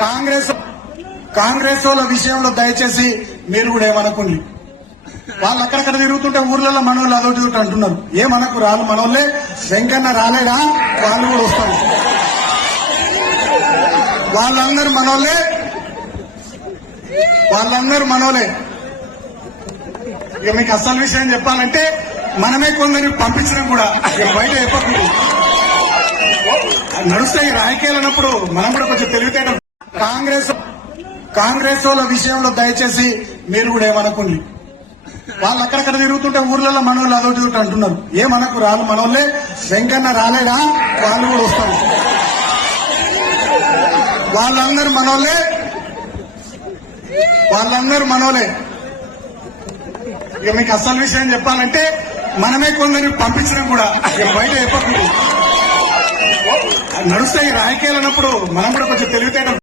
కాంగ్రెస్ కాంగ్రెస్ వాళ్ళ విషయంలో దయచేసి మీరు కూడా ఏమనుకుని వాళ్ళు అక్కడక్కడ తిరుగుతుంటే ఊర్లలో మనోళ్ళు అదో తిరుగుతూ అంటున్నారు. ఏమనకు? రాళ్ళు మనోళ్ళే. వెంకన్న రాలేడా? వాళ్ళు కూడా వస్తారు. వాళ్ళందరూ మనోళ్ళే. వాళ్ళందరూ మనోలే ఇక మీకు అసలు విషయం చెప్పాలంటే మనమే కొందరిని పంపించడం కూడా. బయట చెప్పకుండా. నడుస్తాయి రాజకీయాలు అన్నప్పుడు మనం కూడా కొంచెం తెలివితేటం కాంగ్రెస్ కాంగ్రెస్ వాళ్ళ విషయంలో దయచేసి మీరు కూడా ఏమనుకోండి. వాళ్ళు అక్కడక్కడ తిరుగుతుంటే ఊర్లలో మనోళ్ళు అదో తిరుగుతూ అంటున్నారు. ఏమనకు? రాళ్ళు మనోళ్ళే. వెంకన్న రాలేడా? వాళ్ళు కూడా వస్తారు. వాళ్ళందరూ మనోళ్ళే. వాళ్ళందరూ మనోలే ఇక మీకు అసలు విషయం చెప్పాలంటే మనమే కొందరిని పంపించడం కూడా. ఇక బయట చెప్పకుండా. నడుస్తాయి రాజకీయాలు అన్నప్పుడు మనం కూడా కొంచెం తెలివితేటం